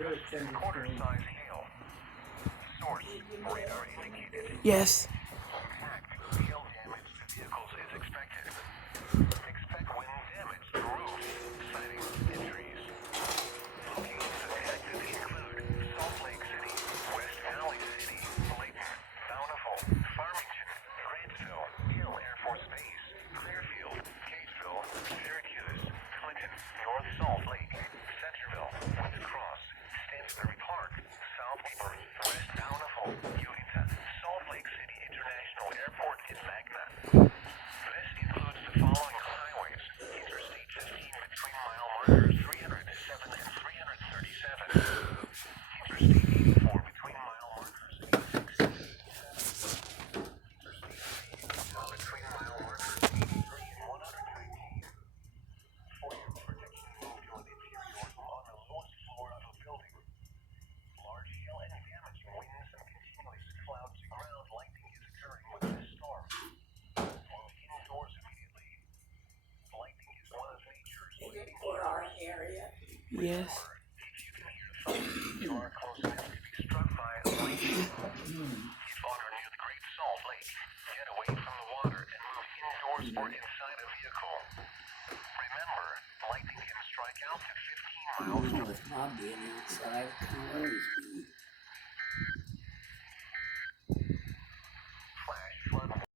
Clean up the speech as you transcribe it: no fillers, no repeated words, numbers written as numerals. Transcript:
quarter-size hail. Source, radar indicated. Yes. Impact, hail damage to vehicles is expected. Expect wind damage to roofs, citing injuries. Locations affected include Salt Lake City, West Valley City, Layton, Bountiful, Farmington, Grantsville, Hill Air Force Base, Clearfield, Catesville, Syracuse, Clinton, North Salt Lake, Centerville, Woods Cross, Stansbury Park, Southport, West Bountiful, Uinta, Salt Lake City International Airport in Magna. This includes the following highways: Interstate 15 between mile markers 307 and 337, Interstate 84 between mile markers 86 and 87, Interstate 80 between mile markers 83 and 119. For your protection, move to an interior room on the lowest floor of a building. Large hail and damaging winds and continuous cloud to ground lightning is occurring with this storm. Move indoors immediately. Lightning is one of nature's leading killers. Yes. If you can hear thunder, you are close enough to be struck by lightning. If on or near the Great Salt Lake, get away from the water and move indoors or inside a vehicle. Remember, lightning can strike out to 15 miles. With Bob being inside.